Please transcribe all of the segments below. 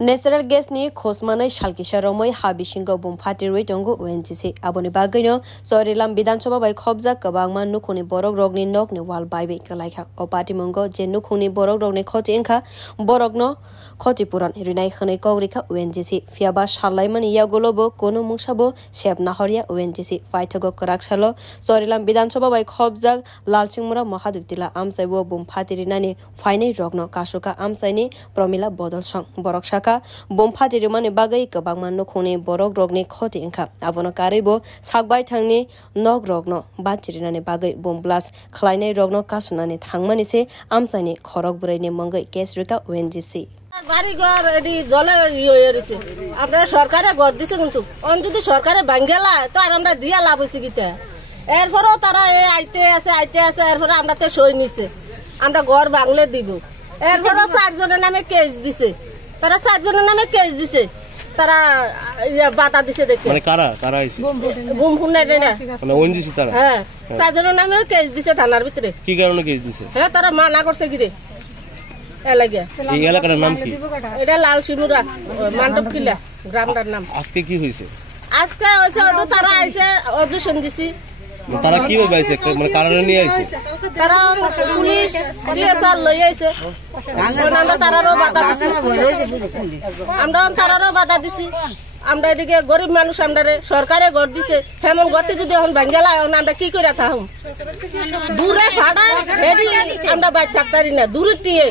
Natural gas ni khosmanai shalkisha romoi habishingo bum phatirwi tongo ONGC Aboni bagino Charilam bidhansabha bai khobjak kwbangma nukhuni borok rokni nogni wal baibe kalaikha o patimungno je nukhuni borok rokni khoti engkha borokno khoti puran rinai khonai kogrikha ONGC fiaba shalaiman yagolobo kono mungsabo sebna horia ONGC Paithago kwrak salo Charilam bidhansabha bai khobjak Lalsingmura tila amchai bo bum phatirina phainai rokno kasukha amchaini pramila bodol song borok shaka bom phatirima ni bagwi kwbangma nukhuni borok rokni khoti engkha abono karibo sakbai thangni nog rokno batirina ni bagwi bom blast khwlainani rokno kasunani thangmani se amchaini khorok buraini mongoi kesrika ONGC বাড়ি ঘর এডি জলে ইয়েছে আপনারা সরকারে ঘর দিছে কিন্তু on যদি সরকারে ভাঙ্গেলা তো আর আমরা দিয়া লাভ হইছে কিটা এরপরও তারা আইতে আছে এরপরে আমরা তে সই নিছে আমরা ঘর ভাঙলে দিব এরপরও চারজনের নামে কেস দিছে তারা চারজনের নামে কেস দিছে তারা বাতা দিছে দেখে মানে কারা কারা আইছে বুম ফুনাই না মানে ওএনজিসি তারা হ্যাঁ চারজনের নামে কেস দিছে থানার ভিতরে কি কারণে কেস দিছে হ্যাঁ তারা মানা করছে কি রে এই এলাকার নাম কি এটা লালসিংমুরা mandhav কিলা গ্রামটার নাম আজকে কি হইছে আজকে হইছে তারা আইছে অডিশন দিছি তারা কি ভাবে আইছে মানে কারণে নিয়ে আইছে তারা পুলিশ ডিএসআর লই আইছে আমরা তারারও বাধা দিছি আমরা তারারও বাধা দিছি আমরা এদিকে গরিব মানুষ আমরা সরকারে ঘর দিছে হেমন ঘরটি যদি এখন ভাঙ্গেলা আমরা কি করে থাকুম দূরে ভাড়া হেডি আমরা বাইর থাকতারি না দূরে টিয়ে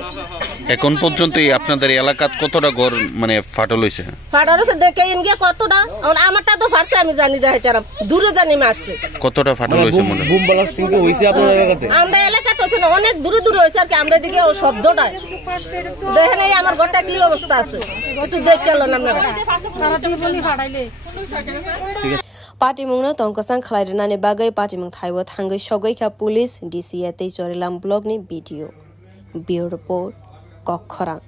এখন পর্যন্ত আপনাদের এলাকাত কতটা ঘর মানে ফাটল হইছে ফাটল হইছে দেখে ইনগে কতটা আমারটা তো ফাটছে আমি জানি না হেতারাম দূরে জানি মারছে কতটা ফাটল হইছে মনে বুম ব্লাস্টিং কি হইছে আপনাদের এলাকাতে আমরা এলাকাতে হইছে না অনেক দূরে দূরে হইছে আর কি আমরা এদিকে ও শব্দটা দেখেন এই আমার ঘরটা কি অবস্থা আছে একটু দেখলেন আপনারা তারা টিপনি ফাটাইলে patimungno tongkwchang khwlainani bagwi patimungthai bo thangai sogoi kha police DCA tei Charilam block ni video report kokkhorang